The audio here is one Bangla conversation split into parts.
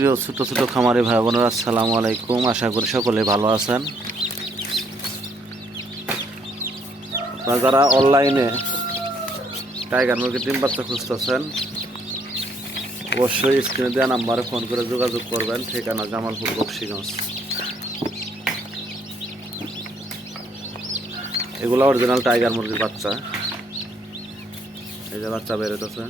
প্রিয় ছোট ছোট খামারি ভাই বোনেরা, আসসালামু আলাইকুম। আশা করি সকলে ভালো আছেন। আপনারা যারা অনলাইনে টাইগার মুরগির ডিম বাচ্চা খুঁজতেছেন, অবশ্যই স্ক্রিনে দেওয়া নাম্বারে ফোন করে যোগাযোগ করবেন। ঠিকানা জামালপুর, বকশীগঞ্জ। এগুলো অরিজিনাল টাইগার মুরগির বাচ্চা। এই যে বাচ্চা বেরোতেছে।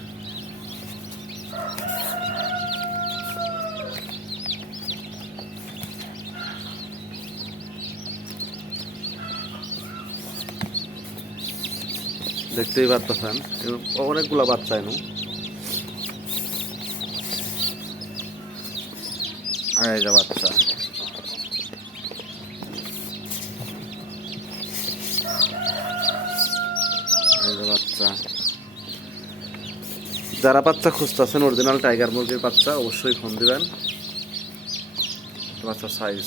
দেখতেই পারতেছেন অনেকগুলো বাচ্চা এনু। এই যে বাচ্চা, এই যে বাচ্চা। যারা বাচ্চা খুঁজতেছেন অরিজিনাল টাইগার মুরগির বাচ্চা, অবশ্যই ফোন দিবেন। বাচ্চার সাইজ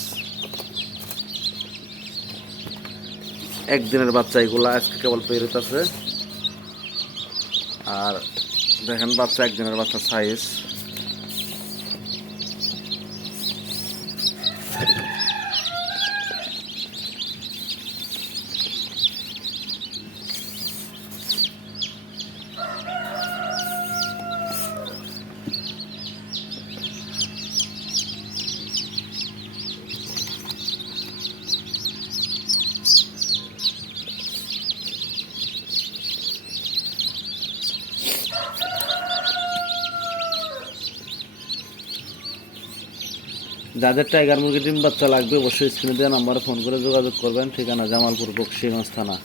একদিনের বাচ্চা, এগুলা আজকে কেবল বেরোতেছে। আর দেখেন বাচ্চা, একদিনের বাচ্চার সাইজ। যাদের টাইগার মুরগির ডিম বাচ্চা লাগবে, অবশ্যই স্ক্রিনে দেওয়া নাম্বারে ফোন করে যোগাযোগ করবেন। ঠিকানা জামালপুর, বকশীগঞ্জ থানা।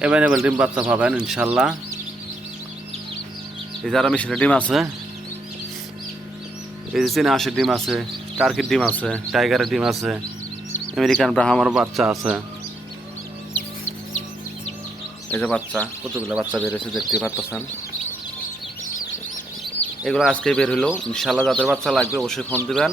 অ্যাভেলেবেল ডিম বাচ্চা পাবেন ইনশাল্লাহ। এই যারা মিশরের ডিম আছে, এই যে চীনা হাঁসের ডিম আছে, টার্কির ডিম আছে, টাইগারের ডিম আছে, আমেরিকান ব্রাহ্মার বাচ্চা আছে। এই যে বাচ্চা, কতগুলো বাচ্চা বেরিয়েছে দেখতে পারতেছেন। এগুলো আজকে বের হলো ইনশাল্লাহ। যাদের বাচ্চা লাগবে অবশ্যই ফোন দিবেন।